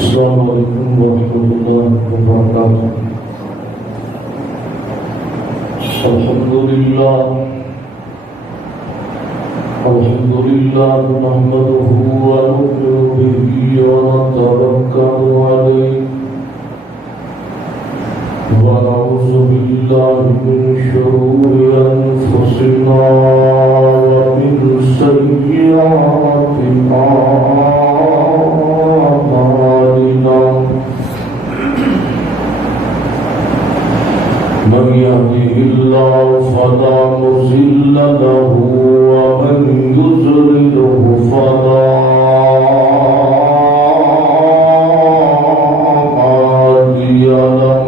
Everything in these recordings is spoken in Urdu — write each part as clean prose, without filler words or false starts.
السلام علیکم ورحمۃ اللہ وبرکاتہ۔ الحمد للہ نحمده ونؤمن به ونتوکل علیہ ونعوذ باللہ من شرور انفسنا ومن سیئات أعمالنا، من يهده الله فلا مضل له ومن يضلله فلا هادي له،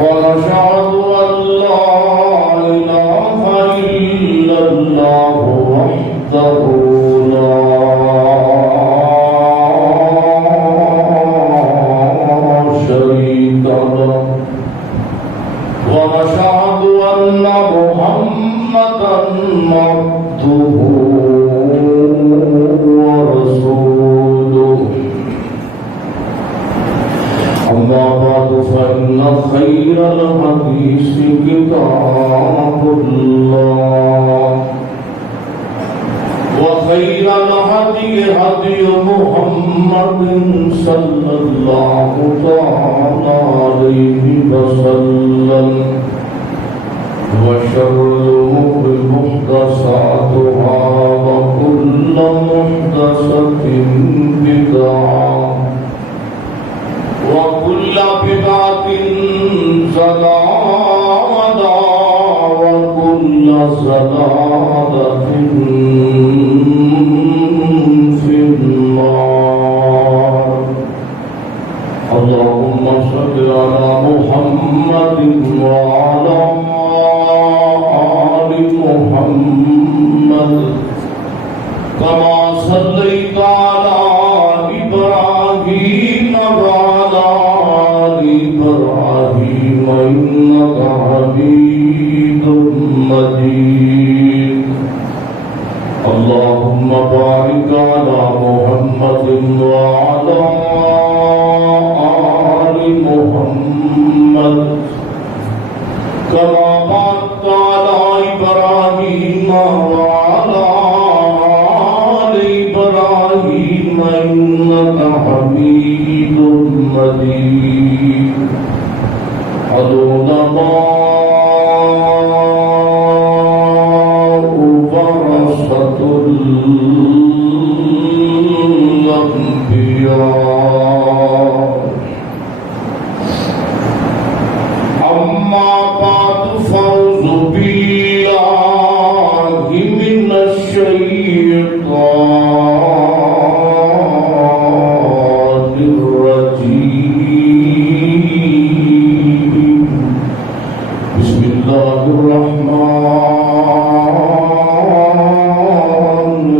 ونشهد أن لا إله إلا الله وحده لا شريك له، ونشهد أن محمدا عبده ورسوله. أما بعد فإن خير الحديث كتاب الله، وخير الهدي هدي محمد صلى الله تعالى عليه وسلم، وشر الأمور محدثاتها وكل محدثة بدعة وكل بدعة ضلالة وكل ضلالة في النار. اللهم صل على محمد وعلى آل محمد كما صليت على إبراهيم وعلى آل إبراهيم إنك حميد مجيد. اللهم بارك على محمد وعلى آل محمد كما باركت على إبراهيم وعلى آل إبراهيم إنك حميد مجيد. العلماء ورثة الأنبياء، أما بعد فأعوذ بالله من الشيطان الرجيم. بسم الله الرحمن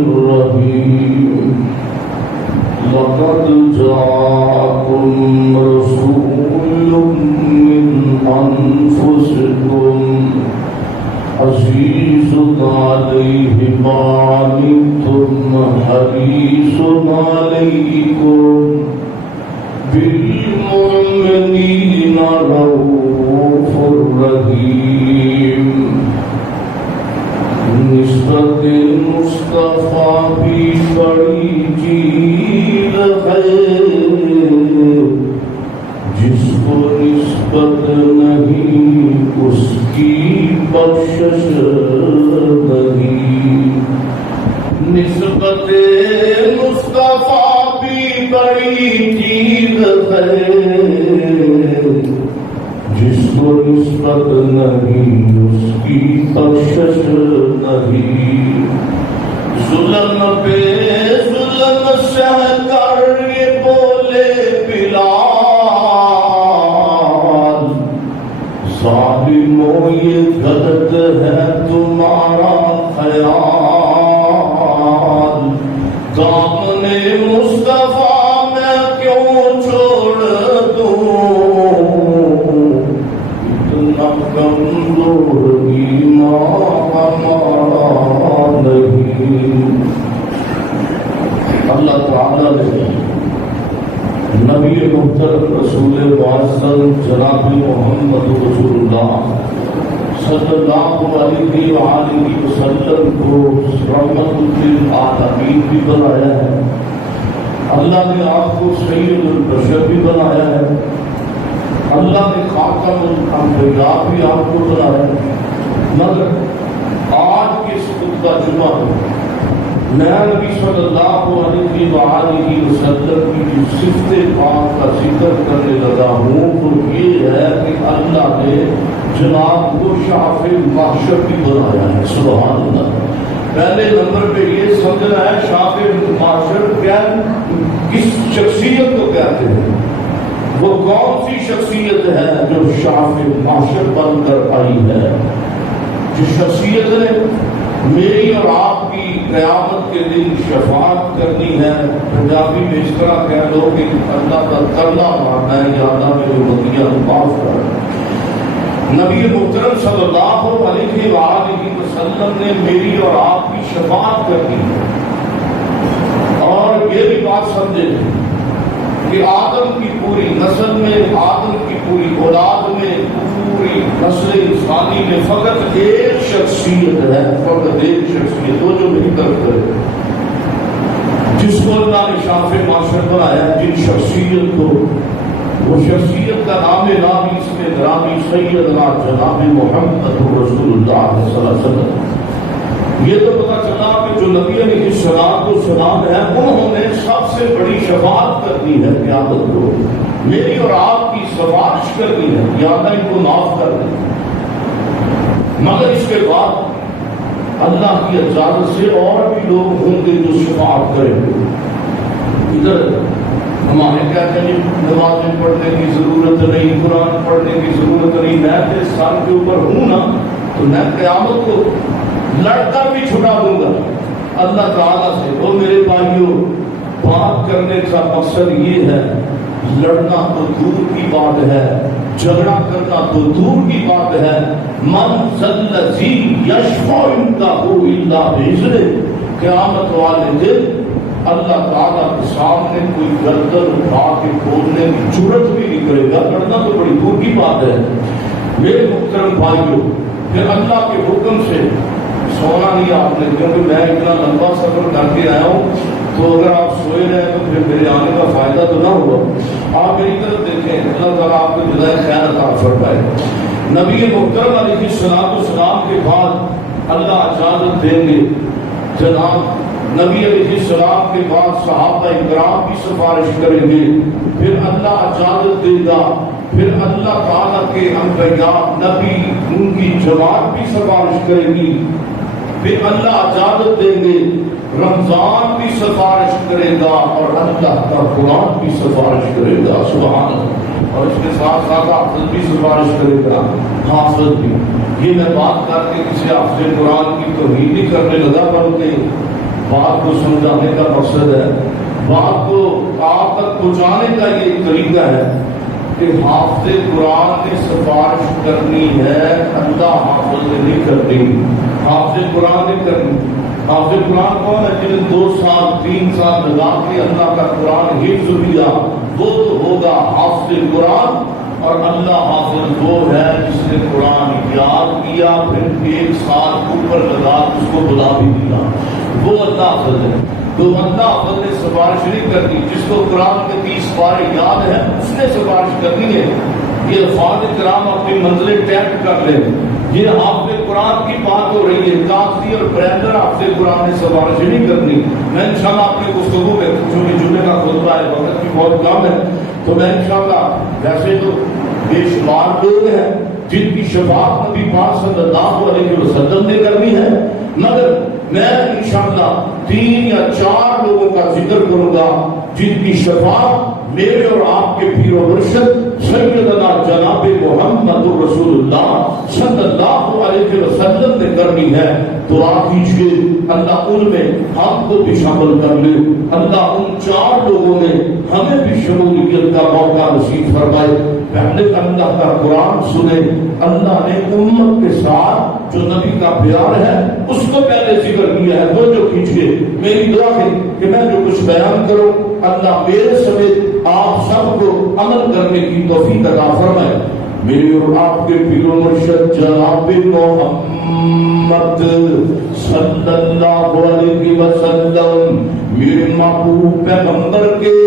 الرحيم. لقد جاءكم رسول من أنفسكم عزيز عليه ما عنتم حريص عليكم بالمؤمنين رؤوف رحيم. نسبت مصطفیٰ بھی بڑی چیز ہے، جس کو نسبت نہیں اس کی بخشش نہیں. نسبت مصطفیٰ بھی بڑی چیز ہے، جس کو نسبت نہیں اس کی بخشش نہیں. ظلم پہ ظلم سہ کر یہ بولے بلال، ظالموں یہ غلط ہے تمہارا خیال. دامن مصطفیٰ میں کیوں چھوڑ دوں، اتنا کمزور ایمان ہمارا نہیں. اللہ تعالیٰ نے نبی محترم رسول معظم جناب محمد رسول اللہ صلی اللہ علیہ وآلہ وسلم کو رحمت للعالمین بھی بنایا ہے. اللہ نے آپ کو سید البشر بھی بنایا ہے. اللہ نے خاتم الانبیاء بھی آپ کو بنایا ہے. مگر آج کے اس خطبہ جمعہ میں نبی صلی اللہ علیہ وآلہ وسلم کی جو صفت پاک کا ذکر کرنے لگا ہوں تو یہ ہے کہ اللہ نے جناب کو شاف محشر بھی بنایا ہے. سبحان اللہ. پہلے نمبر پہ یہ سمجھنا ہے شاف محشر کیا کس شخصیت کو کہتے ہیں. وہ کون سی شخصیت ہے جو شاف محشر بن کر آئی ہے. جو شخصیت نے میری اور آپ کی قیامت کے دن شفاعت کرنی ہے. پنجابی میں اس طرح کہہ لو کہ اللہ کا ترلا مارنا ہے یا اللہ میرے بندیاں معاف کر. نبی محترم صلی اللہ علیہ وآلہ وسلم نے میری اور آپ کی شفاعت کرنی ہے. اور یہ بھی بات سمجھے کہ آدم کی پوری نسل میں آدم کی پوری اولاد میں پوری نسل انسانی میں فقط ایک شخصیت ہے. فقط ایک شخصیت وہ جو میری طرف کرے جس کو اللہ نے شاف معاشر بنایا. جن شخصیت کو وہ شخصیت کا نام نامی اس میں گرامی سیدنا جناب محمد رسول اللہ صلی اللہ علیہ وسلم. یہ تو پتہ چلا کہ جو نبی علیہ السلام ہے انہوں نے سب سے بڑی شفاعت کرنی ہے قیامت کو. میری اور آپ کی سفارش کرنی ہے یا اللہ ان کو معاف کر دیں. مگر اس کے بعد اللہ کی اجازت سے اور بھی لوگ ہوں گے جو شفاعت کریں گے. ادھر ہمارے کہتے ہیں نمازیں پڑھنے کی ضرورت نہیں, قرآن پڑھنے کی ضرورت نہیں. میں تو سال کے اوپر ہوں نا تو میں قیامت کو لڑکا بھی چھٹا دوں گا اللہ تعالیٰ سے. وہ میرے بھائیوں بات کرنے کا مقصد یہ ہے لڑنا تو دور کی بات ہے, جھگڑا کرنا تو دور کی بات ہے. من ذی یشفع عنده الا باذنہ. قیامت والے دن اللہ تعالیٰ کے سامنے کوئی گردن اٹھا کے کھولنے کی جرت بھی نہیں کرے گا. لڑنا تو بڑی دور کی بات ہے. میرے محترم بھائیوں پھر اللہ کے حکم سے سونا نہیں آپ نے, کیونکہ میں اتنا لمبا سفر کر کے آیا ہوں تو اگر آپ سوئے رہے تو پھر میرے آنے کا فائدہ تو نہ ہوا. آپ میری طرف دیکھیں, اللہ تعالیٰ آپ کو جزائے خیر عطا فرمائے. نبی محترم علیہ السلام کے بعد اللہ اجازت دیں گے. جناب نبی علیہ السلام کے بعد صحابہ اکرام کی سفارش کریں گے. پھر اللہ اجازت دے گا. پھر اللہ تعالیٰ کے انبیاء نبی ان کی جماعت بھی سفارش کرے گی. پھر اللہ اجازت دیں گے رمضان بھی سفارش کرے گا اور اللہ کا قرآن بھی سفارش کرے گا. سبحان اللہ. اور اس کے ساتھ ساتھ حافظ بھی سفارش کرے گا. حافظ بھی یہ میں بات کر کے کسی حافظ قرآن کی توہین نہیں کرنے لگا بلکہ بات کو سمجھانے کا مقصد ہے. بات کو آپ تک پہنچانے کا یہ ایک طریقہ ہے کہ حافظ قرآن نے سفارش کرنی ہے, اللہ حافظ نے نہیں کرنی. حافظ قرآن نے کرنی. حافظ قرآن کون ہے جنہیں 2 سال 3 سال لگا کے اللہ کا قرآن حفظ کیا, وہ تو ہوگا حافظ قرآن. اور اللہ حافظ وہ ہے جس نے قرآن یاد کیا پھر 1 سال اوپر لگا اس کو بلا بھی دیا, وہ اللہ حافظ ہے. تو اللہ حافظ نے سفارش نہیں کرنی. جس کو قرآن کے 30 پارے یاد ہے اس نے سفارش کرنی ہے. یہ الفاظ کرام اپنی منزلیں ٹیپ کر لیں. یہ حافظ قرآن کی بات ہو رہی ہے. قاضی اور برادر حافظ قرآن نے سفارش نہیں کرنی. میں انشاءاللہ اپنے گفتگو میں چونکہ جمعے کا خطبہ ہے, وقت کی بہت کم ہے, تو میں انشاءاللہ ویسے تو بے شمار لوگ ہیں جن کی شفاعت نبی پاک صلی اللہ علیہ وسلم نے کرنی ہے, مگر میں انشاءاللہ 3 یا 4 لوگوں کا ذکر کروں گا جن کی شفاعت میرے اور آپ کے پیر و مرشد سیدنا جناب محمد رسول اللہ صلی اللہ علیہ وسلم نے کرنی ہے. دعا کیجیے اللہ ان میں ہم کو بھی شامل کر لے. اللہ ان 4 لوگوں میں ہمیں بھی شمولیت کا موقع نصیب فرمائے. پہلے اللہ کا قرآن سنے. اللہ نے امت کے ساتھ جو نبی کا پیار ہے اس کو پہلے ذکر کیا ہے. وہ جو کیجیے میری دعا ہے کہ میں جو کچھ بیان کروں اللہ میرے سمیت آپ سب کو عمل کرنے کی توفیق عطا فرمائے۔ میری اور آپ کے پیر و مرشد جناب محمد صلی اللہ علیہ وسلم میرے محبوب پیغمبر کے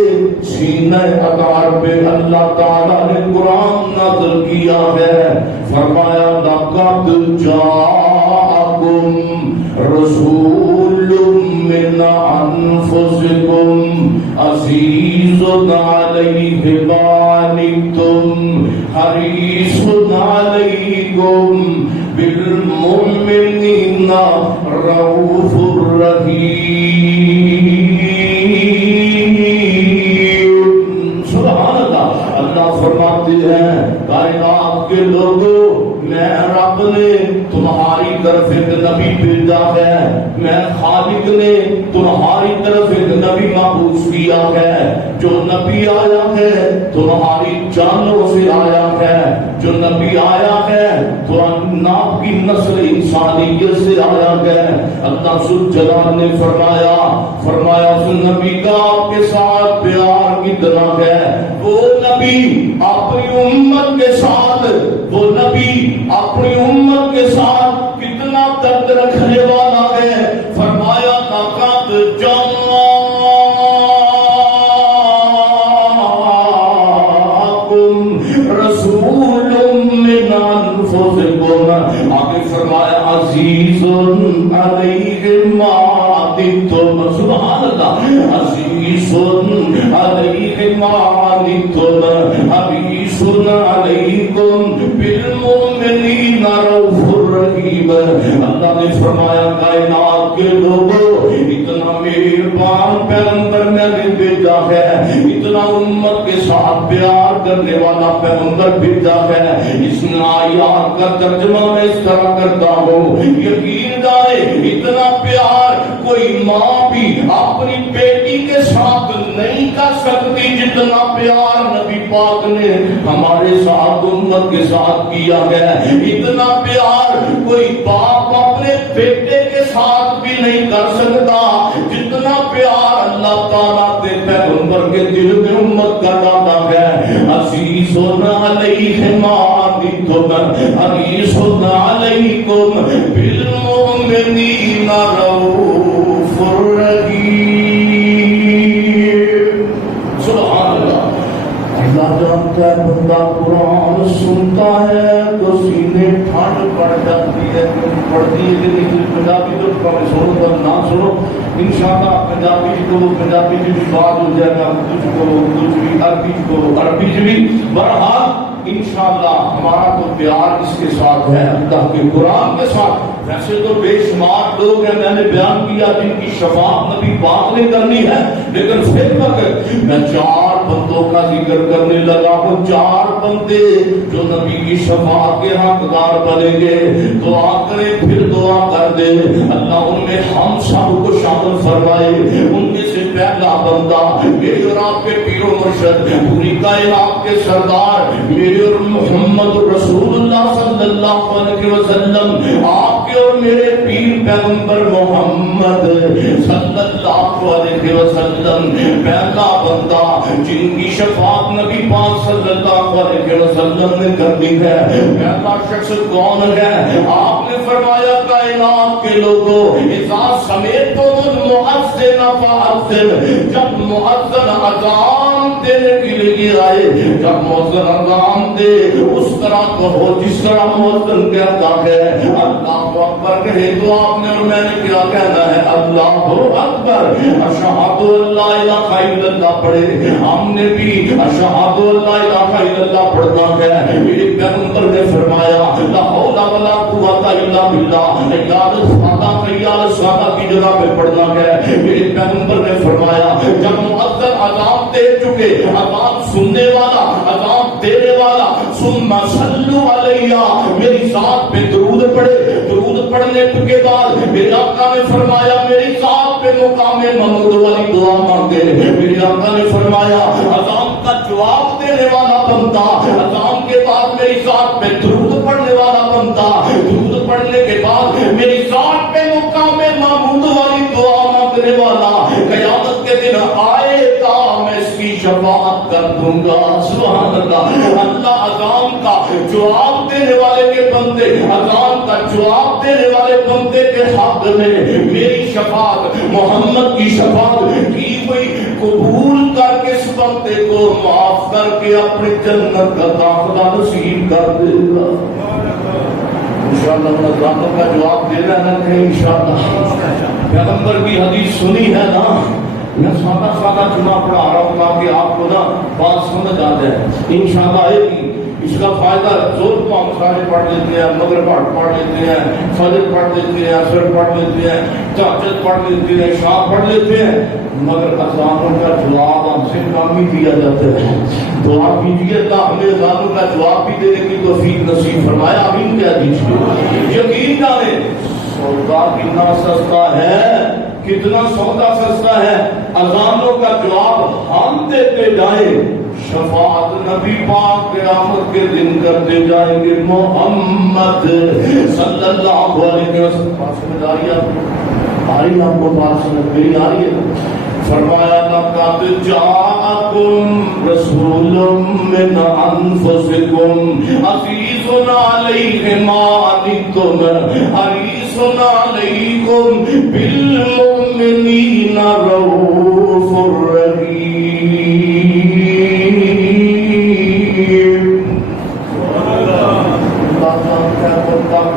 سینہ اطہار پہ اللہ تعالیٰ نے قرآن نازل کیا ہے۔ فرمایا لقد جاءکم رسول من انفسکم عزیز علیہ ما عنتم حریص علیکم بالمؤمنین رؤوف رحیم۔ سبحان اللہ۔ اللہ فرماتے ہیں کائنات کے لوگوں میں رب نے تمہاری طرف ایک نبی بھیجا ہے، میں خالق نے تمہاری طرف ایک نبی مبعوث کیا ہے۔ جو نبی آیا ہے تمہاری جانوں سے آیا ہے، جو نبی آیا ہے تو آپ کی نسل انسانیت سے آیا ہے۔ اللہ ذوالجلال نے فرمایا اس نبی کا آپ کے ساتھ پیار کتنا ہے۔ وہ نبی اپنی امت کے ساتھ، وہ نبی اپنی امت کے ساتھ کتنا درد رکھنے والا ہے۔ فرمایا لقد جاءکم رسول من انفسکم، آگے فرمایا عزیز علیہ ما عنتم، سبحان اللہ، عزیز علیہ ما عنتم حریص علیکم بالمؤمنین رؤوف رحیم۔ اللہ نے فرمایا کائنات کے لوگوں اتنا مہربان پیغمبر میں نے بھیجا ہے، اتنا امت کے ساتھ پیار کرنے والا پیغمبر بھیجا ہے۔ اس آیات کا ترجمہ میں اس طرح کرتا ہوں، یقین جائے اتنا پیار کوئی ماں بھی اپنی بیٹی کے ساتھ نہیں کر سکتی جتنا پیار نبی پاک نے ہمارے ساتھ امت کے ساتھ کیا ہے۔ اتنا پیار کوئی باپ اپنے بیٹے کے ساتھ بھی نہیں کر سکتا جتنا پیار اللہ تعالیٰ کے پیغمبر کے دل میں امت کا ڈالا ہے۔ عزیز علیہ ما عنتم حریص علیکم بالمؤمنین رؤوف رحیم۔ سبحان اللہ۔ اللہ جانتا ہے بندہ قرآن سنتا ہے تو سینے ٹھنڈ پڑ جاتی ہے، پڑتی ہے کہ نہیں۔ پنجابی تو پڑھے سنو تو نہ سنو، انشاءاللہ پنجابی کو پنجابی کی بھی بات ہو جائے گا، کچھ کو کچھ بھی، عربی کو عربی بھی۔ بہرحال انشاءاللہ ہمارا تو پیار اس کے ساتھ ہے، اللہ کے قرآن کے ساتھ۔ ویسے تو بے شمار لوگ ہیں، میں نے بیان کیا جن کی شفاعت نبی پاک نے کرنی ہے، لیکن پھر وقت میں 4 بندوں کا ذکر کرنے لگا ہوں۔ 4 بندے جو نبی کی شفاعت کے حقدار بنیں گے۔ دعا کریں، پھر دعا کر دے اللہ ان میں ہم سب کو شامل فرمائے۔ ان میں سے پہلا بندہ میرے اور آپ کے پیر و مرشد، پوری کائنات کے سردار میرے اور محمد رسول اللہ صلی اللہ علیہ وسلم، آپ کے اور میرے پیر پیغمبر محمد صلی اللہ علیہ وسلم، پہلا بندہ جن کی شفاعت نبی پاک صلی اللہ علیہ وسلم نے کر دی ہے۔ پہلا شخص کون ہے؟ آپ نے فرمایا کائنات کے لوگوں اذا سمعتم المؤذن فأذن، جب مؤذن اذان دینے کے لیے آئے، جب مؤذن اذان دے اس طرح کہو جس طرح مؤذن کہتا ہے اللہ اکبر کہے تو آپ نے اور میں نے کیا کہنا ہے؟ اللہ اکبر۔ اشہد ان لا الہ الا اللہ پڑھے، ہم نے بھی اشہد ان لا الہ الا اللہ پڑھنا ہے۔ میرے پیغمبر نے فرمایا لا حول ولا قوت الا باللہ، یاد الفاتحہ یاد الصلاۃ کی جگہ پہ پڑھنا ہے۔ میرے پیغمبر نے فرمایا جب مؤذن اذان دے چکے، اذان سننے والا، اذان دینے والا، ثم صلوا علیہ، میری ذات پہ درود پڑھے۔ درود پڑھنے کے بعد میرے آقا نے فرمایا میری ذات پہ مقام محمود والی دعا مانگے۔ میرے آقا نے فرمایا اذان کا جواب دینے والا بندہ، اذان کے بعد میری ذات پہ درود پڑھنے والا بندہ، درود پڑھنے کے بعد میری ذات پہ مقام محمود والی دعا مانگنے والا قیامت کے دن آئے گا۔ دوں گا. سبحان اللہ. اللہ اذان کا جواب دینے والے کے بندے، اذان کا جواب دینے والے بندے کے حق میں میری شفاعت، محمد کی شفاعت کی ہوئی قبول کر کے اس بندے کو معاف کر کے اپنی جنت کا داخلہ نصیب کر دے گا. انشاءاللہ اذانوں کا جواب دینا ہے نا کہیں انشاءاللہ. پیغمبر کی حدیث سنی ہے نا. میں سادہ سادہ چنا پڑھا رہا ہوں تاکہ آپ کو نا بات سمجھ آ جائے. انشاءاللہ آئے گی. اس کا فائدہ زور کو ہم سارے پڑھ لیتے ہیں، مغرب پڑھ لیتے ہیں، فجر پڑھ لیتے ہیں، عصر پڑھ لیتے ہیں، تہجد پڑھ لیتے ہیں، شام پڑھ لیتے ہیں، مگر اذانوں کا جواب ہم سے کم ہی دیا جاتا ہے. دعا کیجیے تا ہمیں اذانوں کا جواب بھی دینے کی توفیق نصیب فرمایا. آمین کہہ دیجیے. یقین جانے سودا کتنا سستا ہے، کتنا سودا سستا ہے. اذانوں کا جواب ہم دیتے جائیں، شفاعت نبی پاک قیامت کے دن کرتے جائیں گے. محمد صلی اللہ علیہ وسلم. بات سمجھ آ رہی ہے آپ کو؟ بات سمجھ میری آ رہی ہے؟ فرمایا لقد جاءکم رسول من انفسکم عزیز علیہ ما عنتم حریص علیکم بالمؤمنین رؤوف رحیم.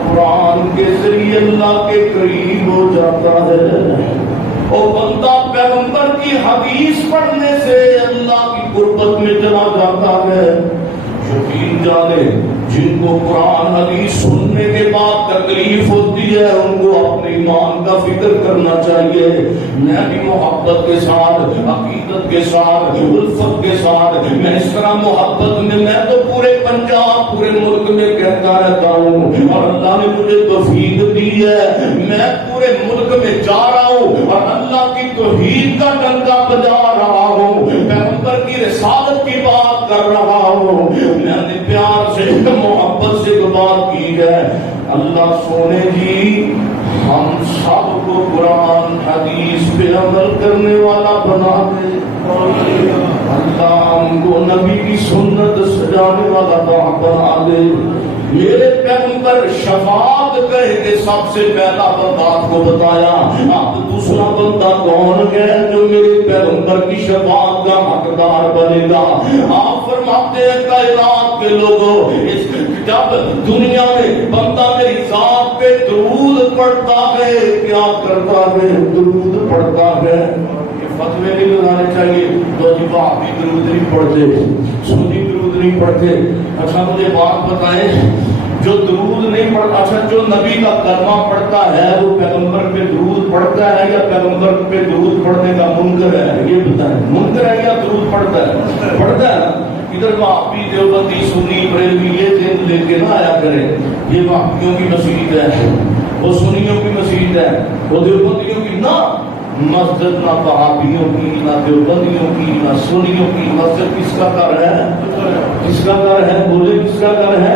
قرآن کے ذریعے اللہ کے قریب ہو جاتا ہے اور بندہ پیغمبر کی حدیث پڑھنے سے اللہ کی قربت میں چلا جاتا ہے. یقین جانے جن کو قرآن حدیث سننے کے بعد تکلیف ہوتی ہے ان کو اپنے ایمان کا فکر کرنا چاہیے. میں بھی محبت کے ساتھ، عقیدت کے ساتھ، الفت کے ساتھ، میں اس طرح محبت میں تو پورے پنجاب، پورے ملک میں کہتا رہتا ہوں اور اللہ نے مجھے توفیق دی ہے. میں پورے ملک میں جا رہا ہوں اور اللہ کی توحید کا ڈنکا بجا رہا ہوں، پیغمبر کی رسالت کی بات کر رہا ہوں. میں نے پیار سے محبت سے بات کی ہے. اللہ سونے جی ہم سب کو قرآن حدیث پہ عمل کرنے والا بنا دے. اللہ ہم کو نبی کی سنت سجانے والا بنا دے. میرے پیغمبر شفاعت کہے کہ سب سے پہلا بندہ آپ کو بتایا. اب دوسرا بندہ کون ہے جو میرے پیغمبر کی شفاعت کا حقدار بنے گا؟ آپ فرماتے ہیں کائنات کے لوگوں جب دنیا میں بندہ میری ذات پہ درود پڑھتا ہے کیا کرتا ہے؟ درود پڑھتا ہے. یہ فتوے نہیں لگانے چاہیے تو جی باپ بھی درود نہیں پڑھتے، سنی درود نہیں پڑھتے. اچھا مجھے بات بتائیں، جو درود نہیں پڑھتا، اچھا جو نبی کا کلمہ پڑھتا ہے وہ پیغمبر پہ درود پڑھتا ہے یا پیغمبر پہ درود پڑھنے کا منکر ہے؟ یہ بتائیں، منکر ہے یا درود پڑھتا ہے؟ پڑھتا ہے. ادھر وہابی دیوبندی سنی بریلوی یہ دن لے کے نہ آیا کرے. یہ وہابیوں کی مسجد ہے، وہ سنیوں کی مسجد ہے، وہ دیوبندیوں کی نہ. مسجد نہ وہابیوں کی، نہ دیوبندیوں کی، نہ سنیوں کی. مسجد کس کا گھر ہے؟ کس کا گھر ہے؟ بولے کس کا گھر ہے؟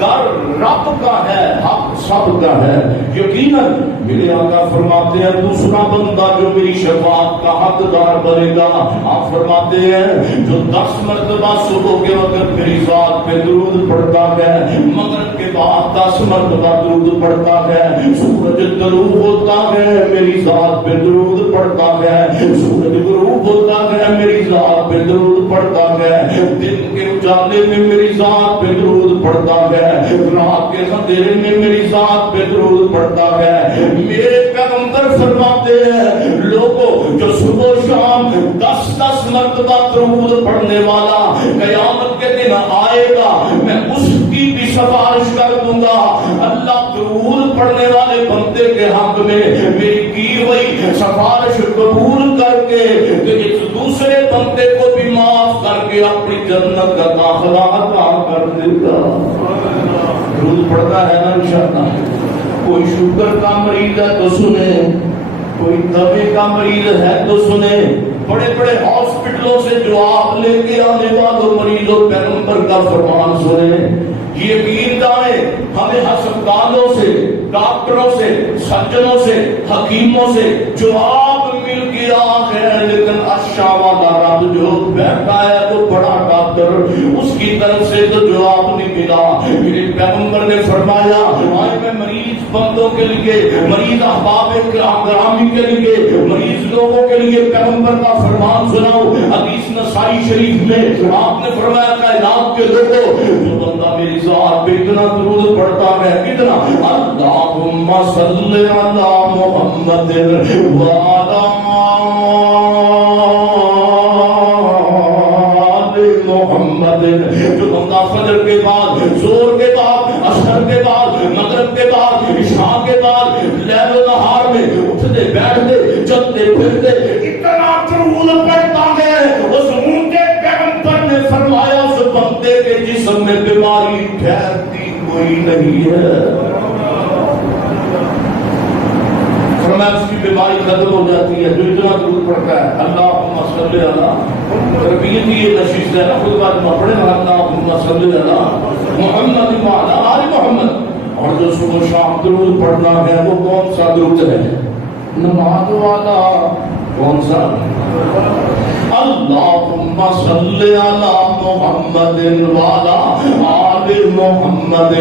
گھر رب کا ہے، حق سب کا ہے. یقیناً میرے آقا فرماتے ہیں دوسرا بندہ جو میری شفاعت کا حقدار بنے گا، آپ فرماتے ہیں جو 10 مرتبہ صبح کے وقت میری ذات پہ درود پڑھتا ہے، مغرب کے بعد 10 مرتبہ درود پڑھتا ہے، سورج غروب ہوتا ہے میری ذات پہ درود پڑھتا ہے، سورج غروب ہوتا ہے میری ذات پہ درود پڑھتا ہے، دن کے اجالے میں میری ذات پہ درود پڑھتا ہے، رات کے اندھیرے میں میری ذات پہ درود پڑھتا ہے. میرے پیغمبر فرماتے ہیں لوگوں جو صبح شام 10 مرتبہ درود پڑھنے والا قیامت کے دن آئے گا میں اس کی بھی سفارش کر دوں گا. اللہ درود پڑھنے والے بندے کے حق میں میری کی ہوئی سفارش قبول کر کے اس دوسرے بندے کو بھی معاف کر کے اپنی جنت کا داخلہ عطا کر دے گا. درود پڑھتا ہے نا انشاءاللہ. کوئی شوگر کا مریض ہے تو سنے، کوئی دمے کا مریض ہے تو سنے. بڑے بڑے ہاسپٹلوں سے جو آپ لے کے آنے والوں مریضوں پیغمبر کا فرمان سنے. یقین جانے ہمیں ہسپتالوں سے، ڈاکٹروں سے، سرجنوں سے، حکیموں سے جواب مل گیا ہے، لیکن اشا والا رب جو بیٹھا ہے تو بندوں کے لیے، مریض احباب گرامی کے لیے، مریض لوگوں کے لیے پیغمبر کا فرمان سناؤ۔ حدیث نسائی شریف میں آپ نے فرمایا کائنات کے لوگوں، جو بندہ میری ذات پہ اتنا درود پڑھتا ہے، کتنا، اللہم صلی علی محمد وعلی محمد، جو بندہ فجر کے بعد، زور کے بعد، عصر کے بعد، مغرب کے بعد، عشاء کے بعد، لیل و نہار میں اٹھتے بیٹھتے چلتے پھرتے اتنا درود پڑھتا ہے، اس اونچے پیغمبر نے فرمایا اس بندے کے جسم میں بیماری ٹھہرتی کوئی نہیں ہے، فرمایا اس کی بیماری ختم ہو جاتی ہے جو اتنا درود پڑھتا ہے۔ اللہم صلی علی، تربیت یہ نشست ہے، خود بات میں پڑھے اللہم صلی علی محمد وعلی آل محمد۔ اور جو صبح شام درود پڑھنا ہے وہ کون سا درود ہے؟ نماز والا کون سا؟ اللہم صلی علی محمد وعلی آل محمد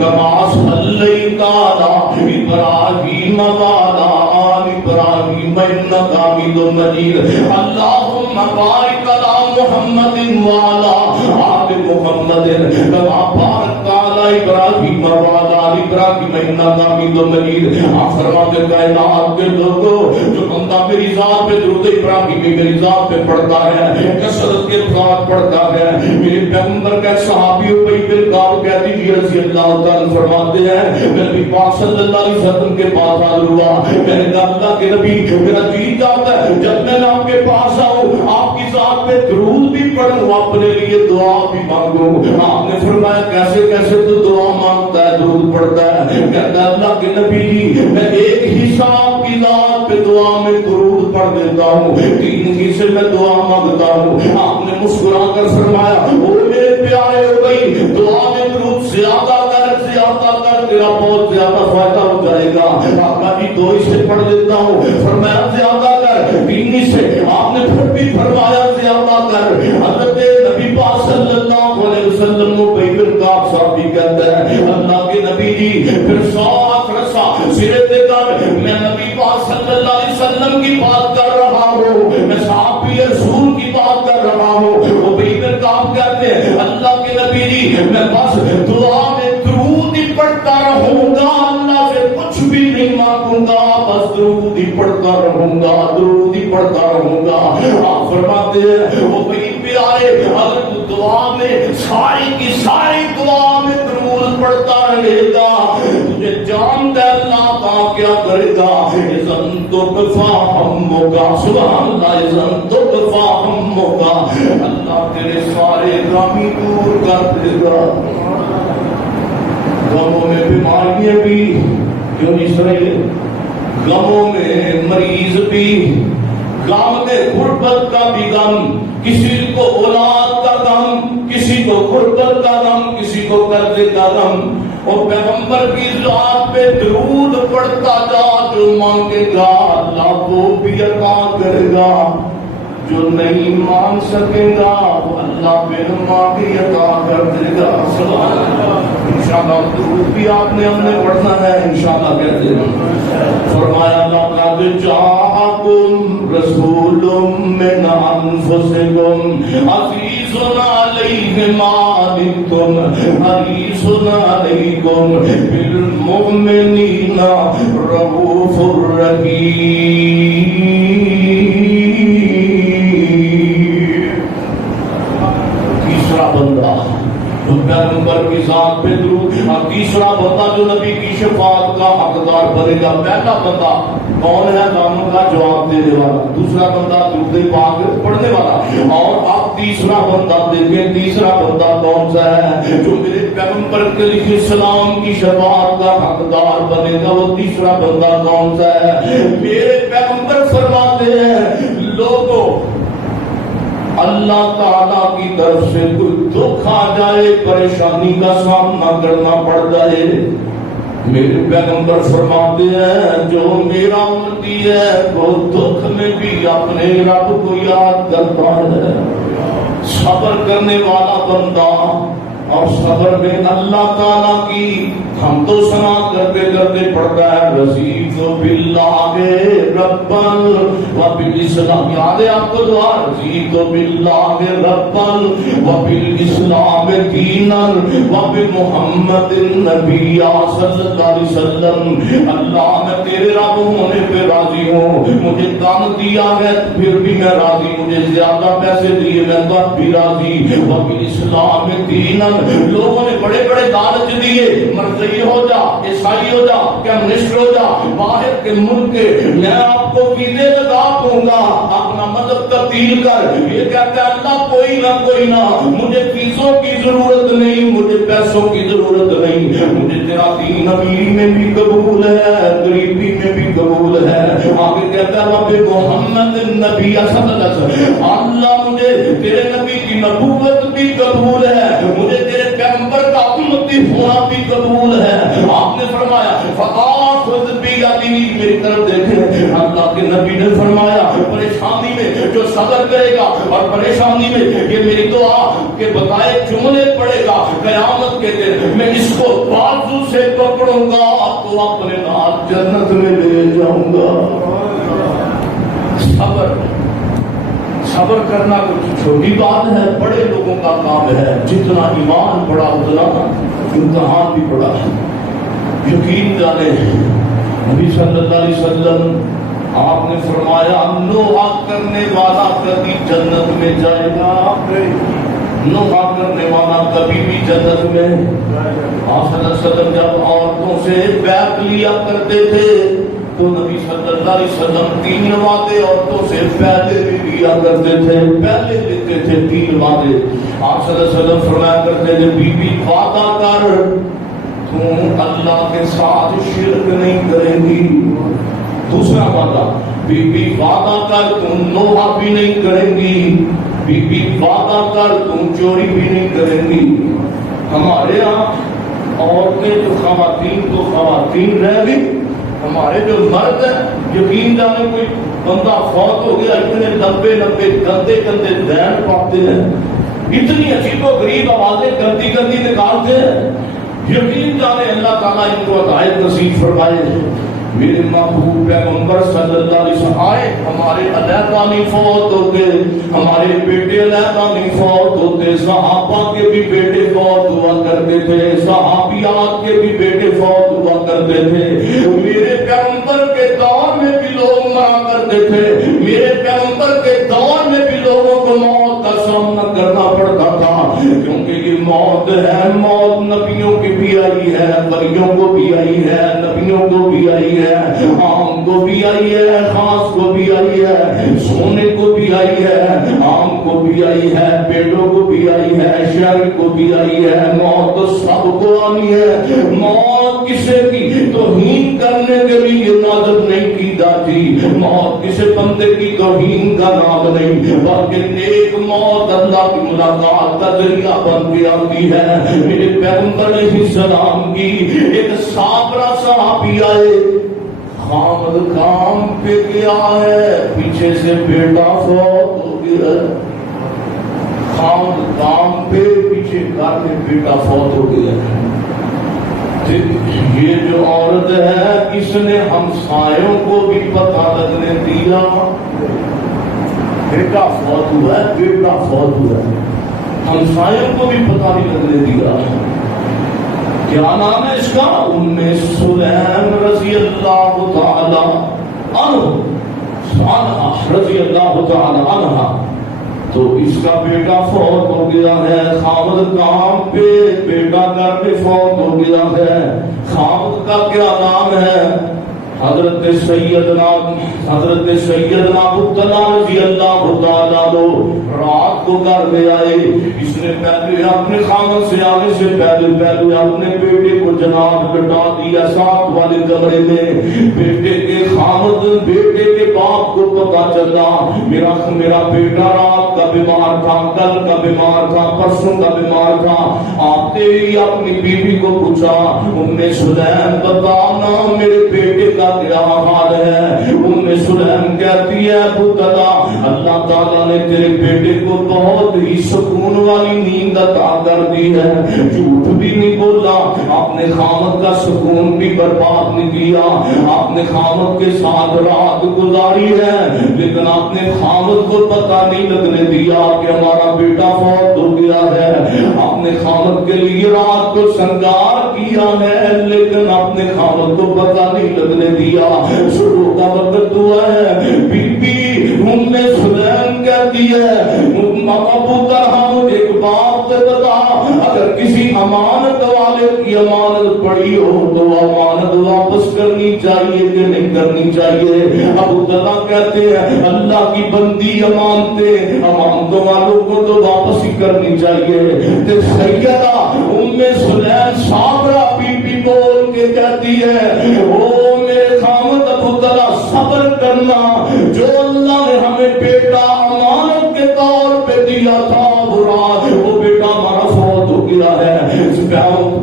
کما صلیت علی ابراہیم وعلی آل ابراہیم انک حمید مجید۔ اللہم بارک علی محمد وعلی آل محمد کما بارکت علی ابراہیم وعلی آل ابراہیم انک حمید مجید۔ آپ فرماتے ہیں کائنات کے لوگوں، جو بندہ میری ذات پہ درود ابراہیمی میری ذات پہ پڑھتا ہے، کثرت کے ساتھ پڑھتا ہے، میرے پیغمبر کا صحابی ابی بن کعب کہتی تھی رضی اللہ تعالی فرماتے ہیں، میں نبی پاک صلی اللہ علیہ وسلم کے پاس حاضر ہوا، میں نے کہا اللہ کے نبی میرا جی چاہتا ہے جب میں آپ کے پاس آؤں آپ کی ذات پہ درود بھی پڑھوں، اپنے لیے دعا بھی مانگوں۔ آپ نے فرمایا کیسے کیسے تو دعا مانگتا ہے درود پڑھتا ہے؟ کہتا اللہ کے نبی جی میں ایک حصہ آپ کی ذات پہ دعا میں درود پڑھ دیتا ہوں، تین حصے میں دعا مانگتا ہوں۔ آپ نے مسکرا کر فرمایا او میرے پیارے ہو گئی، دعا میں درود زیادہ کر تیرا بہت زیادہ فائدہ ہو جائے گا۔ آپ کا بھی دو حصے پڑھ دیتا ہوں، فرمایا زیادہ کر، تین حصے، آپ نے پھر بھی فرمایا زیادہ کر۔ حضرت نبی پاک صلی اللہ علیہ وسلم کو بن کعب صاحب بھی کہتا ہے اللہ کے نبی جی پھر ساتھ رسا سرے دے کر میں نبی پاک صلی اللہ علیہ وسلم کی بات کر رہا ہوں، میں صحابی رسول کی بات کر رہا ہوں۔ وہ بن کعب کہتے ہیں اللہ کے نبی جی میں بس دعا میں درود ہی پڑھتا رہوں گا، اللہ سے کچھ بھی نہیں مانگوں گا، بس درود ہی پڑھتا رہوں گا، درود ہی پڑھتا رہوں گا۔ آپ فرماتے ہیں وہ بڑی پیارے اگر تو دعا میں ساری کی ساری دعا میں درود پڑھتا رہے گا، تجھے جانتا ہے اللہ کا کیا کرے گا، اذن تکفا ہمکا، سبحان اللہ، اذن تکفا ہمکا، اللہ تیرے سارے غمی دور کر دے گا۔ غموں میں بیماریاں بھی کیوں نہیں سنائیے، غموں میں مریض بھی، غم میں غربت کا بھی غم، کسی کو اولاد کا غم، کسی کو غربت کا غم، کسی کو قرضے کا غم، اور پیغمبر کی ذات پہ درود پڑھتا جا، جو مانگے گا اللہ وہ بھی عطا کرے گا، جو نہیں مانگ سکے گا وہ اللہ بن مانگے عطا کر دے گا۔ سبحان اللہ۔ انشاءاللہ درود بھی آپ نے ہم نے پڑھنا ہے انشاءاللہ کہتے ہیں۔ فرمایا لقد جاءکم رسول من انفسکم عزیز علیہ ما عنتم حریص علیکم بالمؤمنین رؤوف رحیم۔ تیسرا بندہ جو پیغمبر کی ذات پہ درود، اور تیسرا بندہ جو نبی کی شفاعت کا حقدار بنے گا۔ پہلا بندہ کون ہے؟ ناموں کا جواب دینے والا، دوسرا بندہ درود پاک پڑھنے والا، اور آپ تیسرا بندہ دیکھیں، تیسرا بندہ کون سا ہے؟ جو میرے پیغمبر علیہ السلام کی شفاعت کا حقدار بنے گا، وہ تیسرا بندہ کون سا ہے؟ میرے پیغمبر فرماتے ہیں لوگوں اللہ تعالیٰ کی طرف سے کوئی دکھ آ جائے، پریشانی کا سامنا کرنا پڑ جائے، میرے پیغمبر فرماتے ہیں جو میرا امتی ہے وہ دکھ میں بھی اپنے رب کو یاد کرتا ہے۔ صبر کرنے والا بندہ، اور صبر میں اللہ تعالیٰ کی ہم تو سنا کرتے کرتے پڑھتا ہے رضیت باللہ ربًا وبالاسلام. یاد ہے آپ کو دعا؟ رضیت باللہ ربًا وبالاسلام دینا وبمحمد النبی صلی اللہ علیہ وسلم. اللہ میں تیرے رب ہونے پہ راضی ہوں. مجھے کم دیا ہے پھر بھی میں راضی. مجھے زیادہ پیسے دیے میں تب بھی راضی. وبالاسلام دینا. لوگوں نے بڑے بڑے لالچ دیے، مرزئی ہو جا، عیسائی ہو جا، کمیونسٹ ہو جا، باہر کے ملک کے، میں آپ کو قیدے لگا دوں گا، اپنا مذہب تبدیل کر. یہ کہتا ہے اللہ کوئی نہ مجھے فیسوں کی ضرورت نہیں، مجھے پیسوں کی ضرورت نہیں، مجھے تیرا دین امیری میں بھی قبول ہے، غریبی میں بھی قبول ہے. آگے کہتا ہے رب محمد النبی صلی اللہ علیہ وسلم. اللہ مجھے تیرے نبی کی نبوت بھی قبول ہے، مجھے تیرے پیغمبر کا امتی ہونا بھی قبول ہے. آپ نے فرمایا فآخذ بیدی، میری طرف دیکھیں. اللہ کے نبی نے فرمایا پریشانی میں جو صبر کرے گا اور پریشانی میں یہ میری دعا کے بتائے جملے پڑے گا، قیامت کے دن میں اس کو بازو سے پکڑوں گا تو اپنے نام جنت میں لے جاؤں گا. صبر کرنا کچھ چھوٹی بات ہے، بڑے لوگوں کا کام ہے. جتنا ایمان بڑا اتنا امتحان بھی بڑا ہے. یقین جانے نبی صلی اللہ علیہ وسلم آپ نے فرمایا نوحہ کرنے والا کبھی جنت میں جائے گا. نوحہ کرنے والا کبھی بھی جنت میں. آپ صلی اللہ علیہ وسلم جب عورتوں سے بیعت لیا کرتے تھے تو نبی صلی اللہ علیہ وسلم 3 وعدے عورتوں سے پہلے بھی لیا کرتے تھے، پہلے لیتے تھے 3 وعدے. آپ صلی اللہ علیہ وسلم فرمایا کرتے تھے بی بی وعدہ کر تم اللہ کے ساتھ شرک نہیں کریں گی. دوسرا وعدہ بی بی وعدہ کر تم نوحہ بھی نہیں کریں گی. بی بی وعدہ کر تم چوری بھی نہیں کریں گی. ہمارے ہاں عورتیں جو خواتین تو خواتین رہ گئی، ہمارے جو مرد ہیں یقین جانے کوئی بندہ فوت ہو گیا اتنے لمبے گندے دین پاتے ہیں، اتنی عجیب و غریب آوازیں گندی نکالتے ہیں. یقین جانے اللہ تعالیٰ ان کو ہدایت نصیب فرمائے. میرے محبوب پیغمبر صلی اللہ علیہ وسلم آئے، ہمارے علیحدہ نہیں فوت ہوتے، ہمارے بیٹے علیحدہ نہیں فوت ہوتے. صحابہ کے بھی بیٹے فوت ہوا کرتے تھے، صحابیات کے بھی بیٹے فوت ہوا کرتے تھے. میرے پیغمبر کے دور میں بھی لوگ مرا کرتے تھے، میرے پیغمبر کے دور میں بھی لوگوں کو موت کا سامنا کرنا پڑتا تھا. کیونکہ یہ موت ہے، موت نبیوں کی بھی آئی ہے، ولیوں کو بھی آئی ہے، نبیوں کو بھی آئی ہے، عام کو بھی آئی ہے، خاص کو بھی آئی ہے، سونے کو بھی آئی ہے، عام کو بھی آئی ہے، پیڑوں کو بھی آئی ہے، شہر کو بھی آئی ہے. موت تو سب کو آنی ہے. موت کسی کی توہین کرنے کے لیے نازل نہیں کی جاتی. موت کسی بندے کی توہین کا نام نہیں، بلکہ نیک موت اللہ کی ملاقات کا ذریعہ بن کے آتی ہے. میرے پیغمبر علیہ السلام کی ایک صابرہ صحابی آئے، خامد کام پہ گیا ہے، پیچھے سے بیٹا فوت ہو گیا. خامد کام پہ پیچھے گھر میں بیٹا فوت ہو گیا. یہ جو عورت ہے اس نے ہمسایوں کو بھی پتہ لگنے دیا بیٹا فوت ہوا ہے، بیٹا فوت ہوا ہے. ہمسایوں کو بھی پتہ نہیں لگنے دیا. کیا نام ہے اس کا؟ ام سلیم رضی اللہ تعالی عنہ، رضی اللہ تعالی عنہ. تو اس کا بیٹا فوت ہو گیا ہے. خامد کام پہ بیٹا گھر پہ فوت ہو گیا ہے. خامد کا کیا نام ہے؟ حضرت سیدنا عبداللہ رضی اللہ تعالیٰ عنہ رات کو گھر میں آئے. اس نے پہلے اپنے خامد سے آنے سے پہلے اپنے بیٹے کو جناب لٹا دیا ساتھ والے کمرے میں. بیٹے کے باپ کو پتا چلا میرا بیٹا رات رات کا بیمار تھا، کل کا بیمار تھا، پرسوں کا بیمار تھا، آتے ہی اپنی بیوی کو پوچھا ام سلیم بتانا میرے بیٹے کا کیا حال ہے؟ ام سلیم کہتی ہے پتلا اللہ تعالیٰ نے تیرے بیٹے کو بہت ہی سکون والی نیند عطا کر دی ہے، جھوٹ بھی نہیں بولا، آپ نے خامد کا سکون بھی برباد نہیں کیا، آپ نے خامد کے ساتھ رات گزاری ہے، لیکن آپ نے خامد کو پتہ نہیں لگنے دیا کہ ہمارا بیٹا فوت ہو گیا ہے، آپ نے خامد کے لیے رات کو سنگار کیا ہے، لیکن آپ نے خامد کو پتہ نہیں لگنے دیا، شروع کا وقت ہوا ہے، بی بی ام سلیم کہتی ہے ابو طلحہ مجھے ایک بات بتا، اگر کسی امانت والے کی امانت پڑی ہو تو امانت واپس کرنی چاہیے کہ نہیں کرنی چاہیے؟ ابو طلحہ کہتے ہیں اللہ کی بندی امانتوں والوں کو تو واپس ہی کرنی چاہیے۔ تو سیدہ ام سلیم صابرہ بی بی بول کے کہتی ہے او میرے خامد ابو طلحہ صبر کرنا، جو اللہ نے ہمیں بیٹا امانت کے طور پہ دیا تھا وہ بیٹا ہمارا فوت ہو گیا ہے،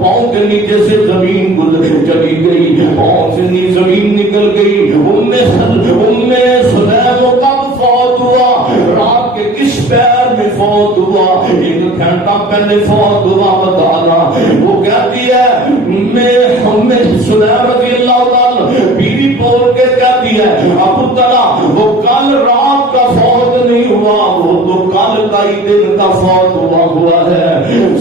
پاؤں کے نیچے سے زمین چلی گئی، پاؤں سے زمین نکل گئی۔ ام سلیم کب فوت ہوا؟ رات کے کس پیر میں فوت ہوا؟ ایک گھنٹہ پہلے فوت ہوا بتانا۔ وہ کہتی ہے ام سلیم رضی اللہ تعالی بیوی بول کے کہتی ہے ابو طلحہ وہ کل رات کا فوت نہیں ہوا، وہ تو کل کا ہی دن کا فوت ہوا ہے۔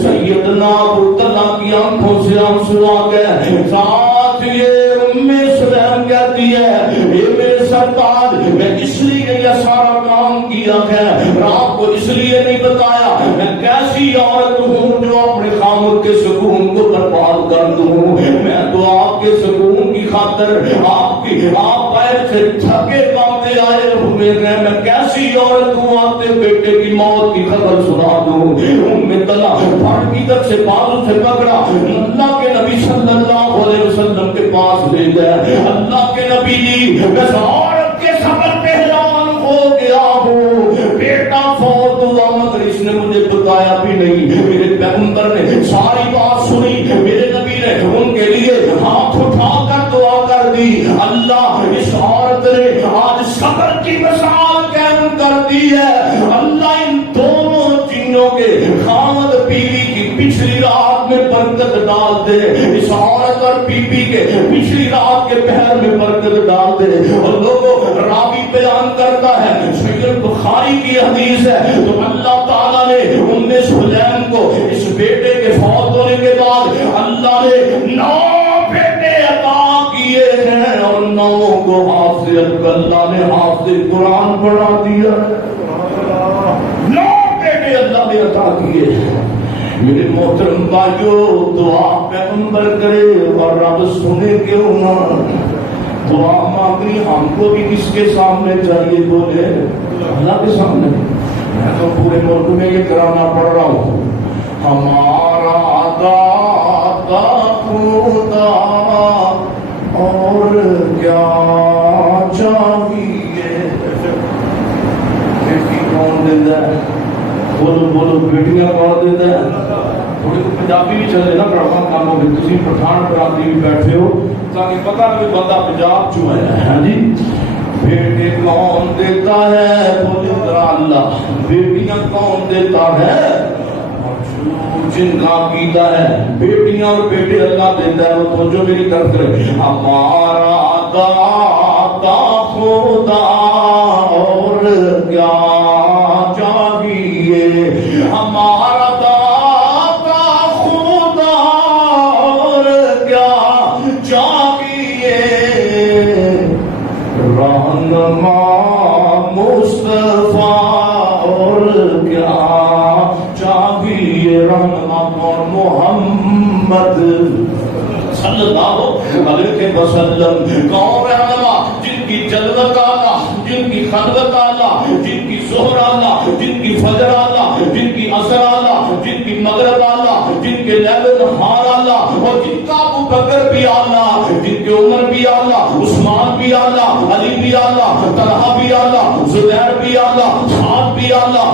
سیدنا ابو طلحہ کی آنکھوں سے آنسو آ گئے، ساتھ یہ ام سلیم کہتی ہے اے میرے سرتاج میں اس لیے یہ سارا کام کیا ہے، رات کو اس لیے نہیں بتایا، میں کیسی عورت ہوں جو اپنے خامد کے سکون کو برباد کر دوں؟ میں تو آپ کے سکون کی خاطر آپ پیر سے تھکے کامتے آئے ہوئے ہیں، میں کیسی عورت ہوں آتے بیٹے کی موت کی خبر سنا دوں؟ ام طلحہ پھٹ کی طرف سے بازو سے پکڑا، اللہ کے نبی صلی اللہ علیہ وسلم کے پاس لے گئے۔ اللہ کے نبی جی میں عورت کے صبر پہ حیران ہو گیا ہوں، بیٹا فوت ہوا مگر اس نے مجھے بتایا بھی نہیں۔ میرے پیغمبر نے ساری بات سنی، میرے نبی نے ان کے لیے ہاتھ اٹھا کر دعا کر دی، اللہ اس عورت نے آج صبر کی مثال قائم کر دی ہے، اللہ ان دونوں چیزوں کے خامد بیوی کی پچھلی رات میں برکت ڈال دے، اس عورت اور بیوی کے پچھلی رات کے پہر میں برکت ڈال دے۔ اور لوگوں راوی بیان کرتا ہے صحیح بخاری کی حدیث ہے، تو اللہ تعالیٰ نے ام سلیم کو اس بیٹے کے فوت ہونے کے بعد اللہ نے 9 بیٹے عطا کیے ہیں، اور 9 کو حافظ اللہ نے حافظ قرآن بنا دیا۔ 9 بیٹے اللہ نے عطا کیے۔ میرے محترم بھائیو دعا پیغمبر کرے اور رب سنے کیوں نہ؟ دعا مانگنی ہم کو بھی کس کے سامنے چاہیے؟ بولے اللہ کے سامنے۔ میں تو پورے ملک میں یہ کرانا پڑ رہا ہوں، ہمارا داتا خدا اور کیا چاہیے۔ بیٹی کون دیتا ہے؟ بولو بیٹیاں کون دیتا ہے؟ تھوڑی پنجابی بھی چلے نا پرانا کاموں میں، تسی پٹھان پراتی بھی بیٹھے ہو تاکہ پتہ لگے بندہ پنجاب چوں ہے۔ ہاں جی، بیٹے کون دیتا ہے؟ بولو ذرا اللہ۔ بیٹیاں کون دیتا ہے؟ جن کا عقیدہ ہے بیٹیاں اور بیٹے اللہ دیتا ہے، وہ توجہ میری طرف کرے۔ ہمارا داتا خدا اور کیا چاہیے، ہمارا داتا خدا اور کیا چاہیے، رہنما مصطفیٰ اور کیا چاہیے، رہنما کون؟ محمد صلی اللہ علیہ وسلم۔ کون رہنما؟ جن کی جلوت آلہ، جن کی خلوت آلہ، جن کی ظہر آلہ، جن کی فجر آلہ، جن کی عصر آلہ، جن کی مغرب آلہ، جن کے لیل نہار آلہ، اور جن کا ابو بکر بھی آلہ، جن کے عمر بھی آلہ، عثمان بھی آلہ، علی بھی آلہ، طلحہ بھی آلہ، زبیر بھی آلہ، سعد بھی آلہ،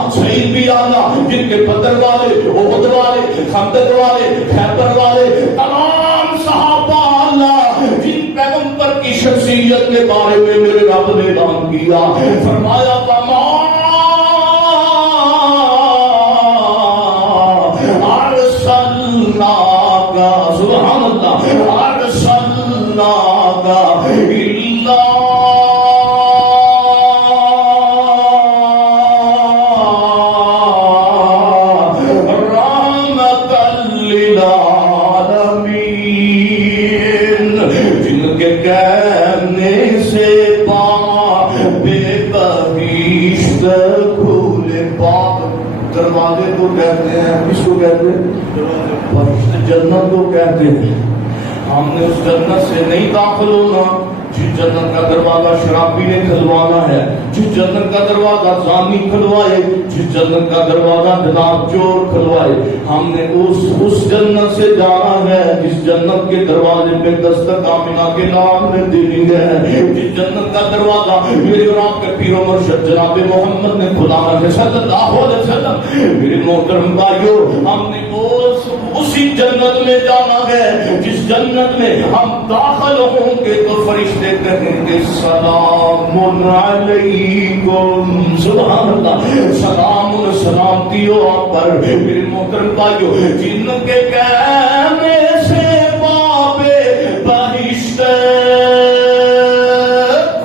اللہ جن کے بدر والے، احد والے، خندق والے، خیبر والے، تمام صحابہ اللہ جن پیغمبر کی شخصیت کے بارے میں میرے رب نے اعلان کیا، فرمایا سبحان اللہ ارسلناک الا دروازے کو کہتے ہیں، کس کو کہتے ہیں؟ جنت کو کہتے ہیں۔ ہم نے اس جنت سے نہیں داخل ہونا جس جنت کا دروازہ شرابی نے کھلوانا ہے، جس جنت کا دروازہ زانی کھلوائے، جس جنت کا دروازہ جناب چور کھلوائے۔ ہم نے اس جنت سے جانا ہے جس جنت کے دروازے پہ دستک آمنہ کے نام میں دینی ہے، جس جنت کا دروازہ میرے اور آپ کے پیر و مرشد جناب محمد نے کھلانا ہے صلی اللہ علیہ وسلم۔ میرے محترم بھائیو، ہم نے اسی جنت میں جانا ہے جس جنت میں ہم داخل ہوں گے تو فرشتے کہیں گے سلام علیکم، سبحان اللہ، سلام سلامتی ہو آپ پر۔ میرے محترم بھائیو، جن کے کہنے سے بابے بہشت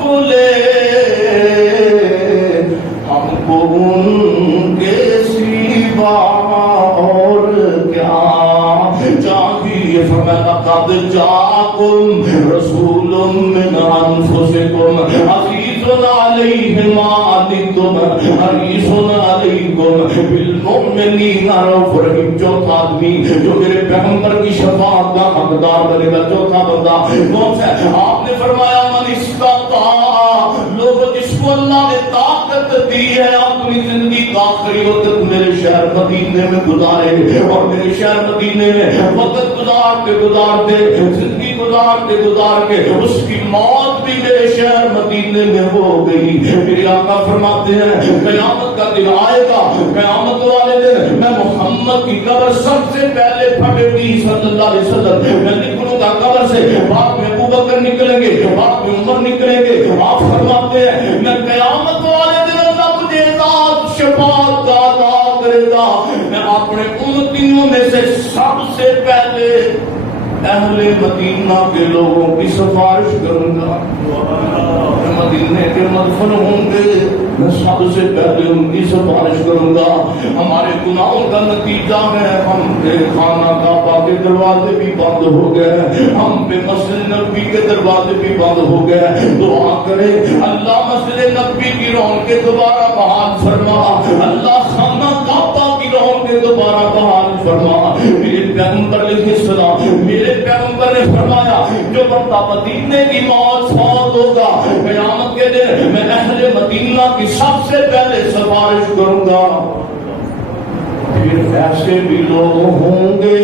کھلے، ہم کو ان کے سوا اور کیا چاہیے؟ فرمایا قد جاءکم رسول من انفسکم عزیز علیہ ما عنتم حریص علیکم بالمؤمنین رؤوف رحیم۔ چوتھا آدمی جو میرے پیغمبر کی شفاعت کا حقدار بنے گا، چوتھا بندہ کون سا ہے؟ آپ نے فرمایا من استطاع، لوگ جس کو اللہ نے طاقت دی ہے اپنی زندگی کا آخری وقت میرے شہر مدینے میں گزارے، اور میرے شہر مدینے میں وقت گزارتے زندگی گزار کے اس کی موت بھی میرے شہر مدینے میں ہو گئی۔ میرے آقا فرماتے ہیں قیامت کا دن آئے گا، قیامت والے دن میں محمد کی قبر سب سے پہلے پھٹے گی صلی اللہ علیہ وسلم، میں نکلوں گا قبر سے، بعد میں ابوبکر نکلیں گے، بعد میں عمر نکلیں گے۔ آپ فرماتے ہیں میں قیامت والے دن اللہ مجھے ذات شفاعت کا عطا کرے گا، میں اپنے امتیوں میں سے سب سے پہلے اہل مدینہ کے لوگوں کی سفارش کروں گا۔ مدینے کے مدفن ہوں گے، میں سب سے پہلے ان کی سفارش کروں گا۔ ہمارے گناہوں کا نتیجہ ہے ہم پہ خانہ کعبہ کے دروازے بھی بند ہو گئے، ہم پہ مسجد نبوی کے دروازے بھی بند ہو گئے۔ دعا کریں اللہ مسجد نبوی کی رونقیں دوبارہ بحال فرما، اللہ خانہ کعبہ کی رونقیں دوبارہ بحال فرما۔ میرے پیغمبر علیہ السلام، میرے پیغمبر نے فرمایا جو بندہ مدینے کی موت فوت ہوگا قیامت کے دن میں اہل مدینہ کی سب سے پہلے سفارش کروں گا۔ پھر ایسے بھی لوگ ہوں گے